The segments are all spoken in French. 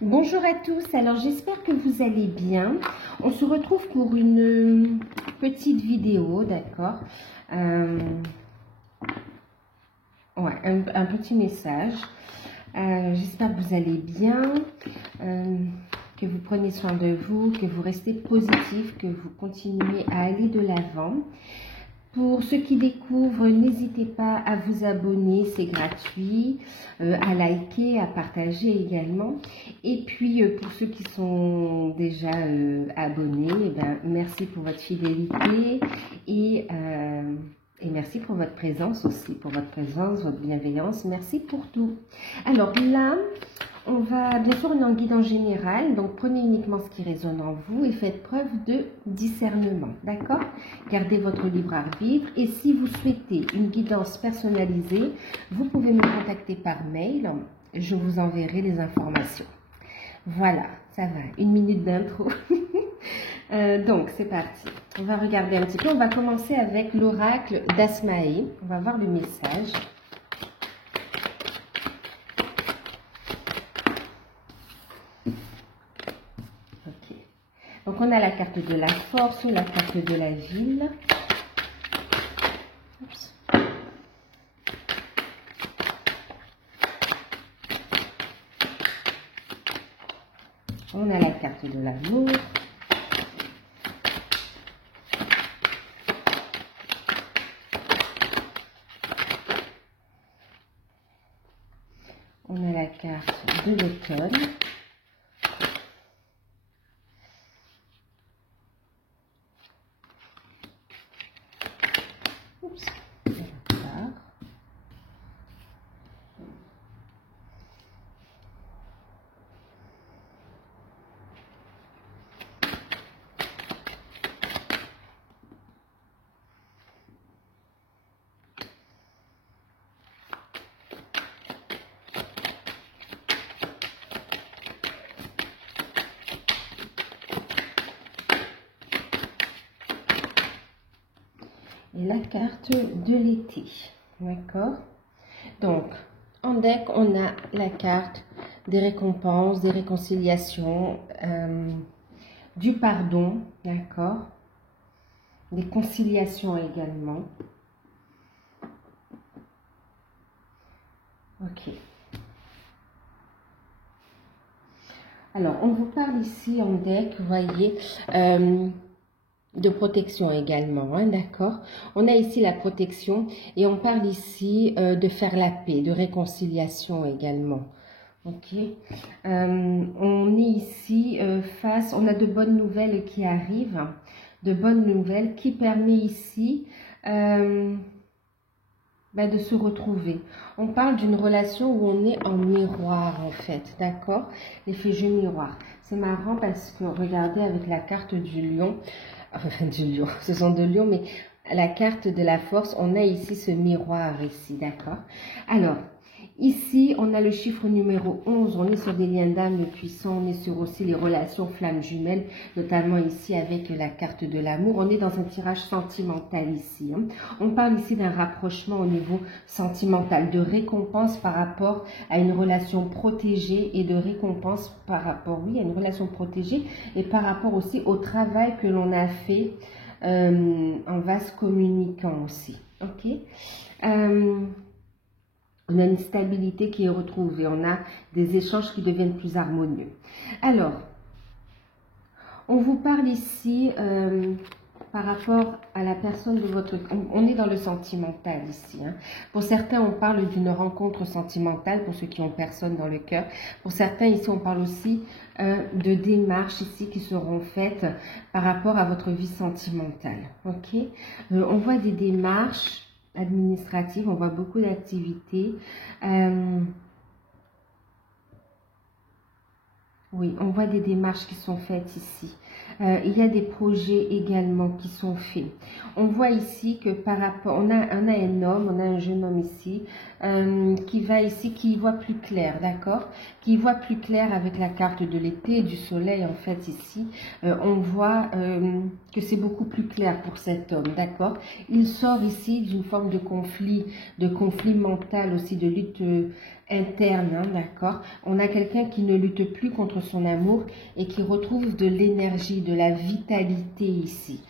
Bonjour à tous, alors j'espère que vous allez bien. On se retrouve pour une petite vidéo, d'accord, un petit message. J'espère que vous allez bien, que vous prenez soin de vous, que vous restez positif, que vous continuez à aller de l'avant. Pour ceux qui découvrent, n'hésitez pas à vous abonner, c'est gratuit, à liker, à partager également. Et puis, pour ceux qui sont déjà abonnés, eh ben, merci pour votre fidélité et merci pour votre présence aussi, pour votre présence, votre bienveillance. Merci pour tout. Alors là, on va, bien sûr, on est en guide en général, donc prenez uniquement ce qui résonne en vous et faites preuve de discernement, d'accord? Gardez votre libre arbitre et si vous souhaitez une guidance personnalisée, vous pouvez me contacter par mail, je vous enverrai les informations. Voilà, ça va, 1 minute d'intro. Donc, c'est parti. On va regarder un petit peu, on va commencer avec l'oracle d'Asmaé, on va voir le message. Donc, on a la carte de la force ou la carte de la ville. Oups. On a la carte de l'amour. On a la carte de l'automne. Oups, et la carte de l'été, d'accord? Donc, en deck, on a la carte des récompenses, des réconciliations, du pardon, d'accord? Des conciliations également. Ok. Alors, on vous parle ici en deck, vous voyez, de protection également, hein, d'accord? On a ici la protection et on parle ici de faire la paix, de réconciliation également. Ok, on est ici face, on a de bonnes nouvelles qui arrivent, de bonnes nouvelles qui permet ici de se retrouver. On parle d'une relation où on est en miroir en fait, d'accord? L'effet jeu miroir. C'est marrant parce que regardez avec la carte du lion, enfin du lion, ce sont de lions, mais la carte de la force, on a ici ce miroir ici, d'accord? Alors, ici, on a le chiffre numéro 11, on est sur des liens d'âme puissants, on est sur aussi les relations flammes jumelles, notamment ici avec la carte de l'amour. On est dans un tirage sentimental ici. Hein. On parle ici d'un rapprochement au niveau sentimental, de récompense par rapport à une relation protégée et de récompense par rapport, oui, à une relation protégée et par rapport aussi au travail que l'on a fait en vase communicant aussi. Ok. On a une stabilité qui est retrouvée, on a des échanges qui deviennent plus harmonieux. Alors, on vous parle ici par rapport à la personne de votre... On est dans le sentimental ici. Hein. Pour certains, on parle d'une rencontre sentimentale, pour ceux qui ont personne dans le cœur. Pour certains, ici, on parle aussi de démarches ici qui seront faites par rapport à votre vie sentimentale. Ok, on voit des démarches administrative, on voit beaucoup d'activités. Oui, on voit des démarches qui sont faites ici. Il y a des projets également qui sont faits. On voit ici que par rapport, on a un homme, on a un jeune homme ici, qui va ici, qui voit plus clair, d'accord? Qui voit plus clair avec la carte de l'été, du soleil en fait ici. On voit que c'est beaucoup plus clair pour cet homme, d'accord? Il sort ici d'une forme de conflit mental aussi, de lutte interne, hein, d'accord. On a quelqu'un qui ne lutte plus contre son amour et qui retrouve de l'énergie, de la vitalité ici,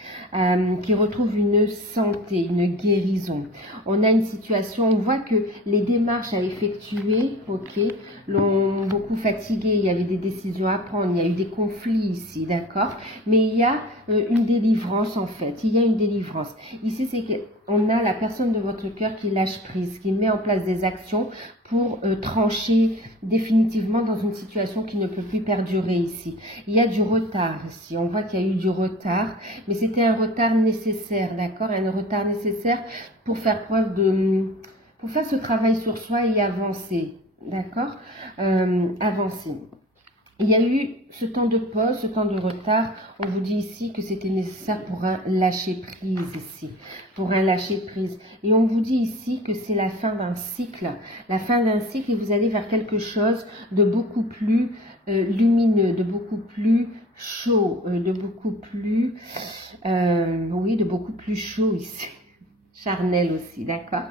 qui retrouve une santé, une guérison. On a une situation, on voit que les démarches à effectuer, ok, l'ont beaucoup fatigué, il y avait des décisions à prendre, il y a eu des conflits ici, d'accord, mais il y a une délivrance en fait, il y a une délivrance. Ici, c'est qu'on a la personne de votre cœur qui lâche prise, qui met en place des actions pour trancher définitivement dans une situation qui ne peut plus perdurer ici. Il y a du retard ici, on voit qu'il y a eu du retard, mais c'était un retard nécessaire, d'accord, un retard nécessaire pour faire preuve de... pour faire ce travail sur soi et avancer, d'accord, avancer. Il y a eu ce temps de pause, ce temps de retard. On vous dit ici que c'était nécessaire pour un lâcher-prise ici, pour un lâcher-prise. Et on vous dit ici que c'est la fin d'un cycle, et vous allez vers quelque chose de beaucoup plus lumineux, de beaucoup plus chaud, de beaucoup plus, oui, de beaucoup plus chaud ici, charnel aussi, d'accord.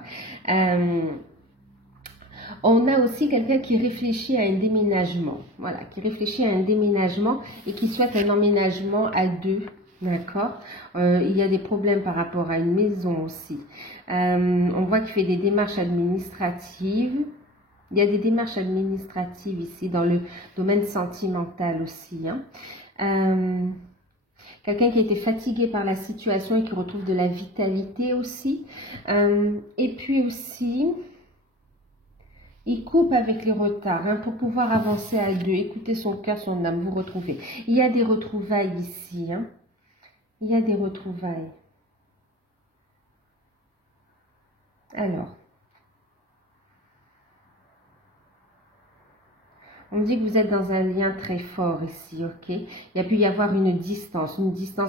On a aussi quelqu'un qui réfléchit à un déménagement, voilà, qui réfléchit à un déménagement et qui souhaite un emménagement à deux, d'accord. Il y a des problèmes par rapport à une maison aussi. On voit qu'il fait des démarches administratives. Il y a des démarches administratives ici dans le domaine sentimental aussi, hein. Quelqu'un qui a été fatigué par la situation et qui retrouve de la vitalité aussi. Et puis aussi... il coupe avec les retards, hein, pour pouvoir avancer à deux, écouter son cœur, son âme, vous retrouver. Il y a des retrouvailles ici, hein. Il y a des retrouvailles. Alors, on dit que vous êtes dans un lien très fort ici, ok. Il y a pu y avoir une distance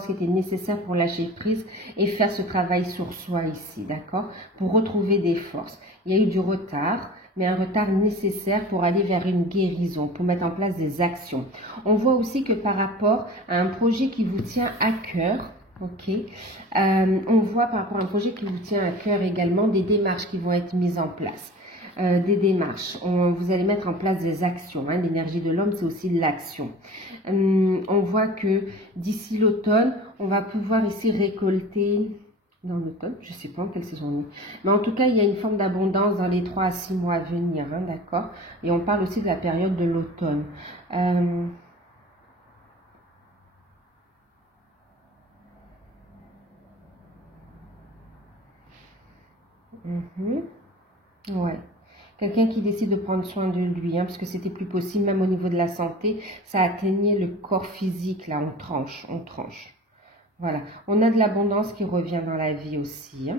qui était nécessaire pour lâcher prise et faire ce travail sur soi ici, d'accord, pour retrouver des forces. Il y a eu du retard, mais un retard nécessaire pour aller vers une guérison, pour mettre en place des actions. On voit aussi que par rapport à un projet qui vous tient à cœur, ok, on voit par rapport à un projet qui vous tient à cœur également des démarches qui vont être mises en place. Des démarches, vous allez mettre en place des actions, hein. L'énergie de l'homme, c'est aussi l'action. On voit que d'ici l'automne, on va pouvoir ici récolter, dans l'automne, je ne sais pas en quelle saison on est, mais en tout cas, il y a une forme d'abondance dans les 3 à 6 mois à venir, hein, d'accord. Et on parle aussi de la période de l'automne. Ouais. Quelqu'un qui décide de prendre soin de lui, hein, parce que c'était plus possible, même au niveau de la santé, ça atteignait le corps physique, là, on tranche, on tranche. Voilà, on a de l'abondance qui revient dans la vie aussi, hein.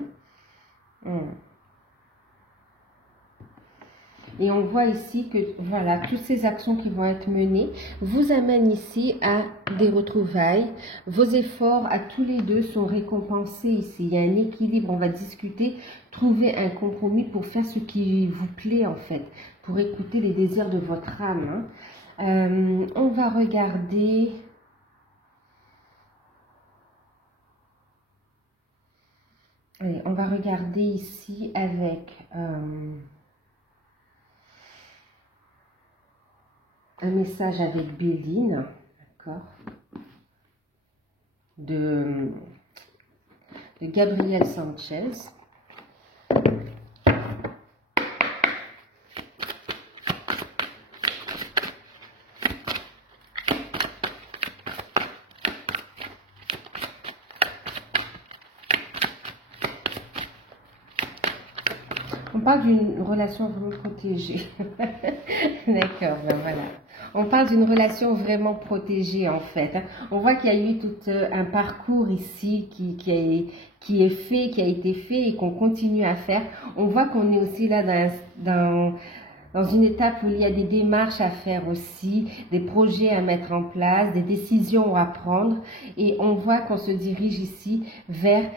Et on voit ici que, voilà, toutes ces actions qui vont être menées vous amènent ici à des retrouvailles. Vos efforts à tous les deux sont récompensés ici. Il y a un équilibre, on va discuter, trouver un compromis pour faire ce qui vous plaît en fait, pour écouter les désirs de votre âme, hein. On va regarder... Allez, on va regarder ici avec... un message avec Béline, d'accord, de Gabriel Sanchez. On parle d'une relation vraiment protégée. D'accord, ben voilà. On parle d'une relation vraiment protégée en fait. On voit qu'il y a eu tout un parcours ici qui a été fait et qu'on continue à faire. On voit qu'on est aussi là dans une étape où il y a des démarches à faire aussi, des projets à mettre en place, des décisions à prendre. Et on voit qu'on se dirige ici vers...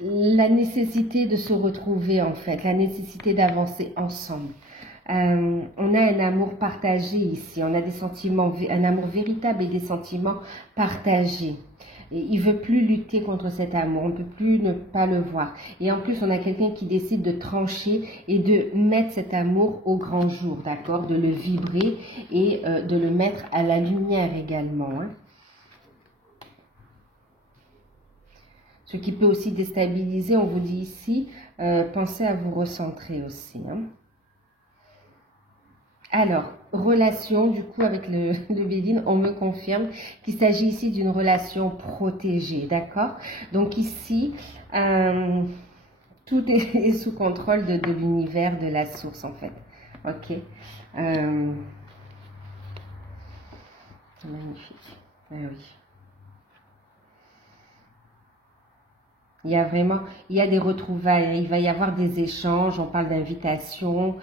la nécessité de se retrouver en fait, la nécessité d'avancer ensemble. On a un amour partagé ici, on a des sentiments, un amour véritable et des sentiments partagés. Et il veut plus lutter contre cet amour, on ne peut plus ne pas le voir. Et en plus, on a quelqu'un qui décide de trancher et de mettre cet amour au grand jour, d'accord? De le vibrer et de le mettre à la lumière également. Hein. Ce qui peut aussi déstabiliser, on vous dit ici, pensez à vous recentrer aussi. Hein. Alors, relation, du coup, avec le Béline, on me confirme qu'il s'agit ici d'une relation protégée, d'accord? Donc ici, tout est sous contrôle de l'univers, de la source, en fait. Ok? Magnifique. Ah oui. Il y a vraiment, il y a des retrouvailles, il va y avoir des échanges, on parle d'invitation,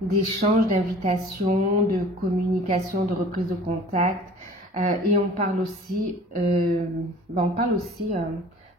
d'échanges, d'invitation, de communication, de reprise de contact. Et on parle aussi,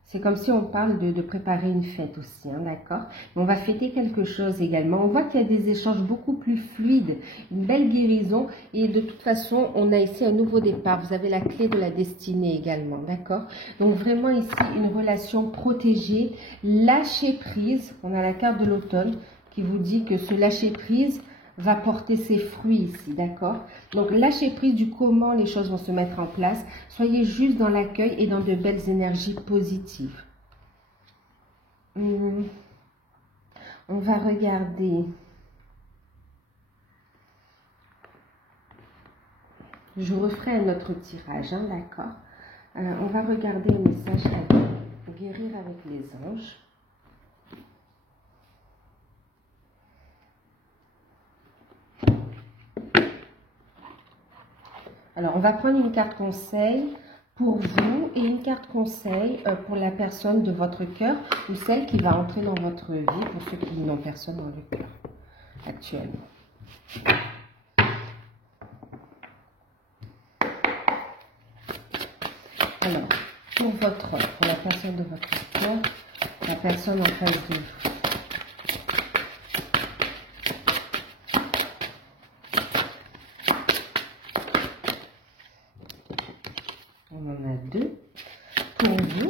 c'est comme si on parle de préparer une fête aussi, hein, d'accord? On va fêter quelque chose également. On voit qu'il y a des échanges beaucoup plus fluides, une belle guérison. Et de toute façon, on a ici un nouveau départ. Vous avez la clé de la destinée également, d'accord? Donc vraiment ici, une relation protégée, lâcher prise. On a la carte de l'automne qui vous dit que ce lâcher prise va porter ses fruits ici, d'accord? Donc, lâchez prise du comment les choses vont se mettre en place. Soyez juste dans l'accueil et dans de belles énergies positives. On va regarder. Je referai un autre tirage, hein, d'accord? On va regarder le message à guérir avec les anges. Alors, on va prendre une carte conseil pour vous et une carte conseil pour la personne de votre cœur ou celle qui va entrer dans votre vie pour ceux qui n'ont personne dans le cœur actuellement. Alors, pour la personne de votre cœur, la personne en face de vous. On en a 2. Pour vous,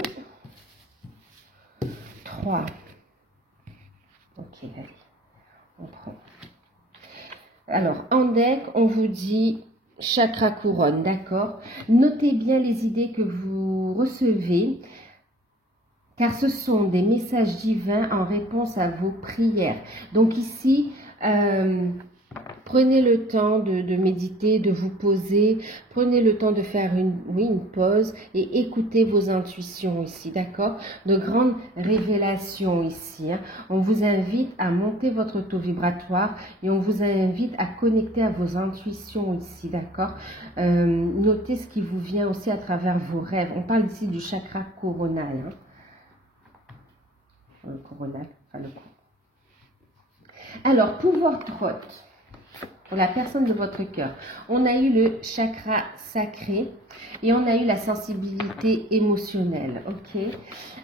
3. Ok, allez, on prend. Alors, en deck, on vous dit chakra couronne, d'accord? Notez bien les idées que vous recevez, car ce sont des messages divins en réponse à vos prières. Donc ici, prenez le temps de méditer, de vous poser. Prenez le temps de faire une pause et écoutez vos intuitions ici, d'accord? De grandes révélations ici. Hein. On vous invite à monter votre taux vibratoire et on vous invite à connecter à vos intuitions ici, d'accord? Notez ce qui vous vient aussi à travers vos rêves. On parle ici du chakra coronal. Hein. Coronal, enfin le coup. Alors, pouvoir trotte. Pour la personne de votre cœur, on a eu le chakra sacré et on a eu la sensibilité émotionnelle, ok?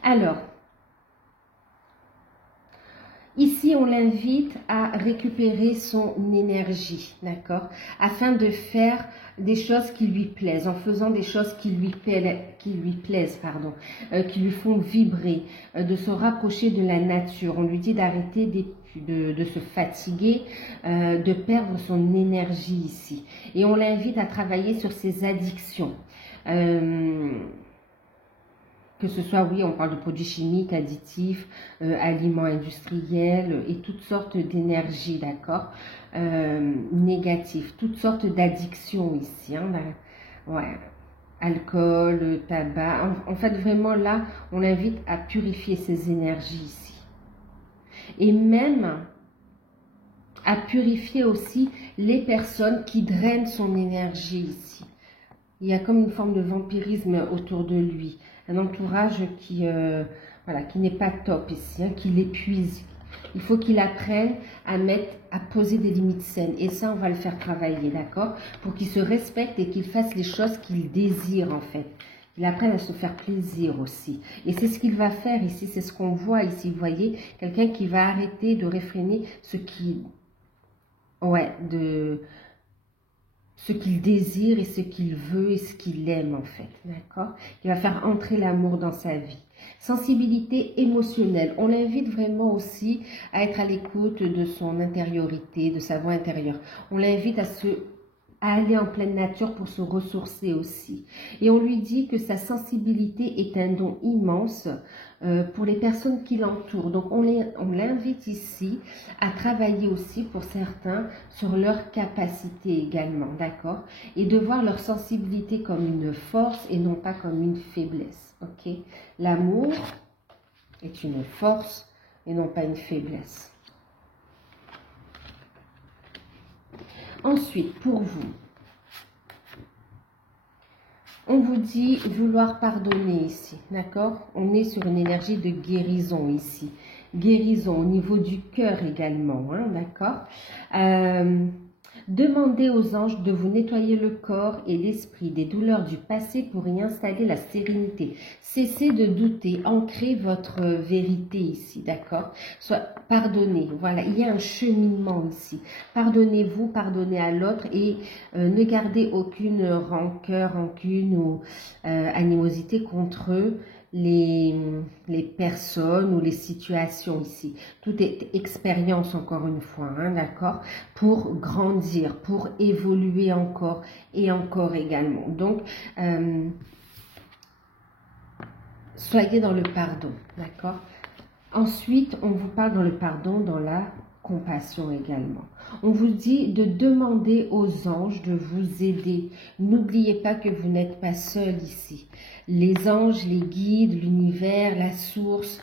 Alors, ici, on l'invite à récupérer son énergie, d'accord? Afin de faire des choses qui lui plaisent, en faisant des choses qui lui plaisent, qui lui font vibrer, de se rapprocher de la nature. On lui dit d'arrêter de se fatiguer, de perdre son énergie ici. Et on l'invite à travailler sur ses addictions. Que ce soit, oui, on parle de produits chimiques, additifs, aliments industriels et toutes sortes d'énergies, d'accord, négatives, toutes sortes d'addictions ici, hein, ouais, alcool, tabac, en fait, vraiment là, on l'invite à purifier ses énergies ici. Et même à purifier aussi les personnes qui drainent son énergie ici. Il y a comme une forme de vampirisme autour de lui. Un entourage qui n'est pas top ici, hein, qui l'épuise. Il faut qu'il apprenne à poser des limites saines. Et ça, on va le faire travailler, d'accord? Pour qu'il se respecte et qu'il fasse les choses qu'il désire, en fait. Il apprenne à se faire plaisir aussi. Et c'est ce qu'il va faire ici, c'est ce qu'on voit ici. Vous voyez, quelqu'un qui va arrêter de réfréner ce ce qu'il désire et ce qu'il veut et ce qu'il aime en fait, d'accord? Il va faire entrer l'amour dans sa vie. Sensibilité émotionnelle, on l'invite vraiment aussi à être à l'écoute de son intériorité, de sa voix intérieure. On l'invite à aller en pleine nature pour se ressourcer aussi. Et on lui dit que sa sensibilité est un don immense pour les personnes qui l'entourent. Donc on l'invite ici à travailler aussi pour certains sur leur capacité également, d'accord? Et de voir leur sensibilité comme une force et non pas comme une faiblesse, ok? L'amour est une force et non pas une faiblesse. Ensuite, pour vous, on vous dit vouloir pardonner ici, d'accord? On est sur une énergie de guérison ici. Guérison au niveau du cœur également, hein, d'accord? Demandez aux anges de vous nettoyer le corps et l'esprit des douleurs du passé pour y installer la sérénité. Cessez de douter, ancrez votre vérité ici, d'accord? Pardonnez, voilà, il y a un cheminement ici. Pardonnez-vous, pardonnez à l'autre et ne gardez aucune rancœur, rancune ou animosité contre eux. Les personnes ou les situations ici. Tout est expérience encore une fois, hein, d'accord? Pour grandir, pour évoluer encore et encore également. Donc, soyez dans le pardon, d'accord? Ensuite, on vous parle dans le pardon, dans la compassion également. On vous dit de demander aux anges de vous aider. N'oubliez pas que vous n'êtes pas seul ici. Les anges, les guides, l'univers, la source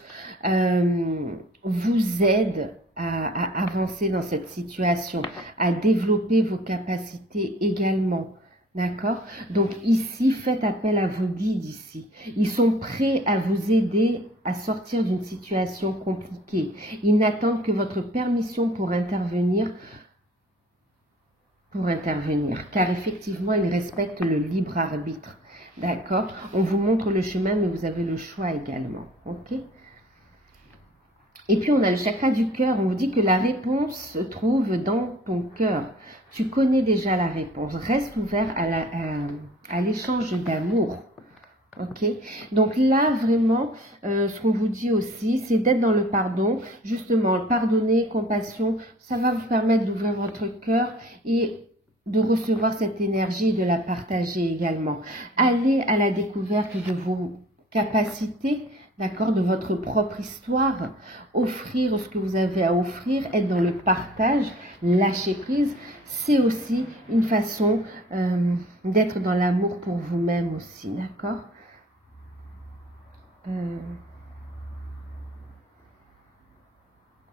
vous aident à avancer dans cette situation, à développer vos capacités également. D'accord? Donc ici, faites appel à vos guides ici. Ils sont prêts à vous aider à sortir d'une situation compliquée. Ils n'attendent que votre permission pour intervenir, car effectivement, ils respectent le libre arbitre. D'accord? On vous montre le chemin, mais vous avez le choix également. Ok? Et puis, on a le chakra du cœur. On vous dit que la réponse se trouve dans ton cœur. Tu connais déjà la réponse. Reste ouvert à l'échange d'amour. Ok? Donc là, vraiment, ce qu'on vous dit aussi, c'est d'être dans le pardon. Justement, pardonner, compassion, ça va vous permettre d'ouvrir votre cœur et de recevoir cette énergie et de la partager également. Allez à la découverte de vos capacités, d'accord, de votre propre histoire, offrir ce que vous avez à offrir, être dans le partage, lâcher prise, c'est aussi une façon d'être dans l'amour pour vous-même aussi, d'accord?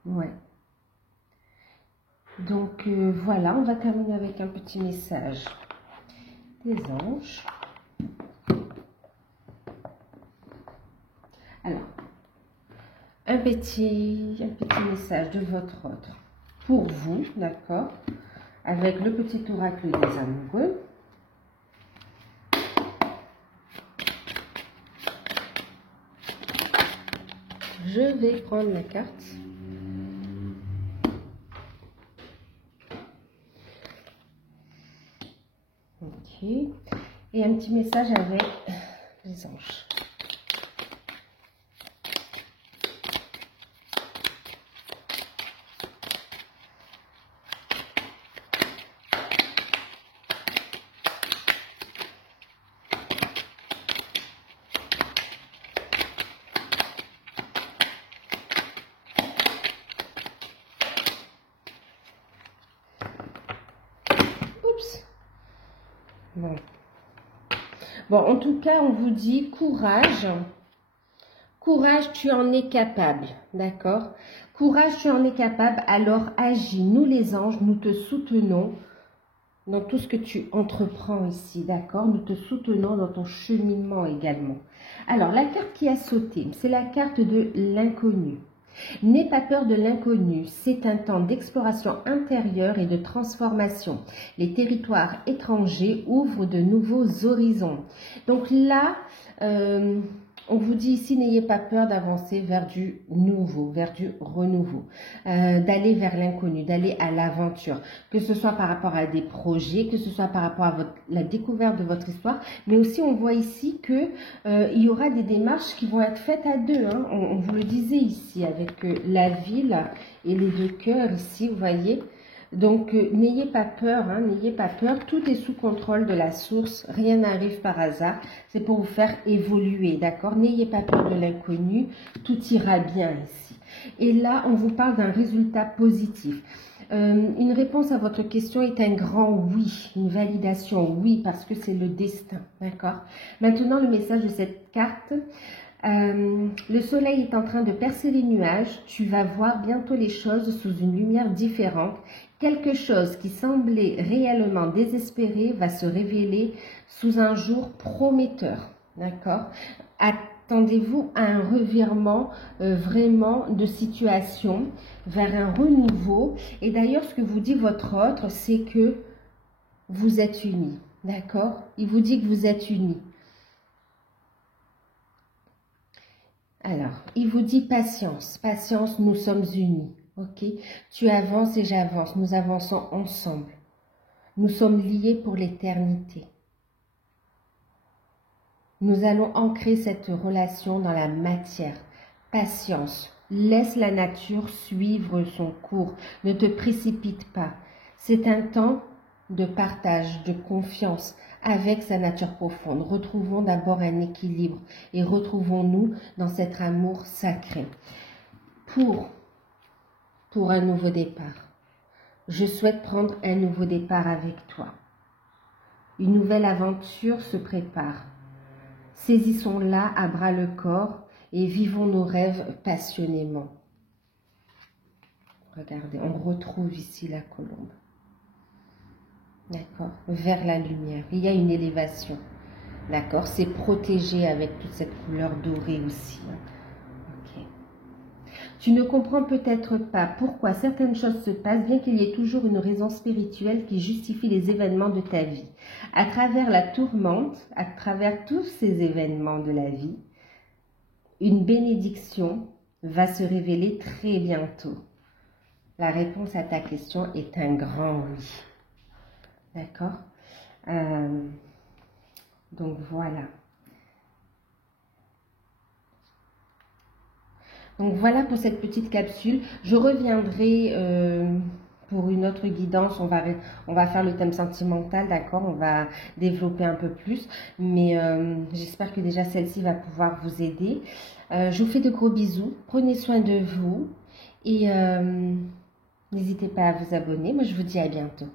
Ouais. Donc voilà, on va terminer avec un petit message des anges. Alors, un petit message de votre ordre pour vous, d'accord, avec le petit oracle des amoureux. Je vais prendre la carte. Ok. Et un petit message avec les anges. Bon, en tout cas, on vous dit courage. Courage, tu en es capable, d'accord? Courage, tu en es capable, alors agis. Nous, les anges, nous te soutenons dans tout ce que tu entreprends ici, d'accord? Nous te soutenons dans ton cheminement également. Alors, la carte qui a sauté, c'est la carte de l'inconnu. N'aie pas peur de l'inconnu, c'est un temps d'exploration intérieure et de transformation. Les territoires étrangers ouvrent de nouveaux horizons. Donc là, On vous dit ici, n'ayez pas peur d'avancer vers du nouveau, vers du renouveau, d'aller vers l'inconnu, d'aller à l'aventure, que ce soit par rapport à des projets, que ce soit par rapport à la découverte de votre histoire, mais aussi on voit ici que il y aura des démarches qui vont être faites à deux. Hein. On vous le disait ici avec la ville et les deux cœurs ici, vous voyez. Donc, n'ayez pas peur, hein, n'ayez pas peur, tout est sous contrôle de la source, rien n'arrive par hasard, c'est pour vous faire évoluer, d'accord? N'ayez pas peur de l'inconnu, tout ira bien ici. Et là, on vous parle d'un résultat positif. Une réponse à votre question est un grand oui, une validation oui, parce que c'est le destin, d'accord? Maintenant, le message de cette carte... le soleil est en train de percer les nuages, tu vas voir bientôt les choses sous une lumière différente. Quelque chose qui semblait réellement désespéré va se révéler sous un jour prometteur. D'accord? Attendez-vous à un revirement vraiment de situation vers un renouveau. Et d'ailleurs, ce que vous dit votre autre, c'est que vous êtes unis. D'accord? Il vous dit que vous êtes unis. Alors, il vous dit patience. Patience, nous sommes unis. Ok? Tu avances et j'avance. Nous avançons ensemble. Nous sommes liés pour l'éternité. Nous allons ancrer cette relation dans la matière. Patience. Laisse la nature suivre son cours. Ne te précipite pas. C'est un temps de partage, de confiance avec sa nature profonde. Retrouvons d'abord un équilibre et retrouvons-nous dans cet amour sacré. Pour un nouveau départ, je souhaite prendre un nouveau départ avec toi. Une nouvelle aventure se prépare. Saisissons-la à bras le corps et vivons nos rêves passionnément. Regardez, on retrouve ici la colombe. D'accord, vers la lumière. Il y a une élévation. D'accord, c'est protégé avec toute cette couleur dorée aussi. Ok. Tu ne comprends peut-être pas pourquoi certaines choses se passent, bien qu'il y ait toujours une raison spirituelle qui justifie les événements de ta vie. À travers la tourmente, à travers tous ces événements de la vie, une bénédiction va se révéler très bientôt. La réponse à ta question est un grand oui. D'accord? Donc voilà. Donc voilà pour cette petite capsule. Je reviendrai pour une autre guidance. On va faire le thème sentimental, d'accord? On va développer un peu plus. Mais j'espère que déjà celle-ci va pouvoir vous aider. Je vous fais de gros bisous. Prenez soin de vous. Et n'hésitez pas à vous abonner. Moi, je vous dis à bientôt.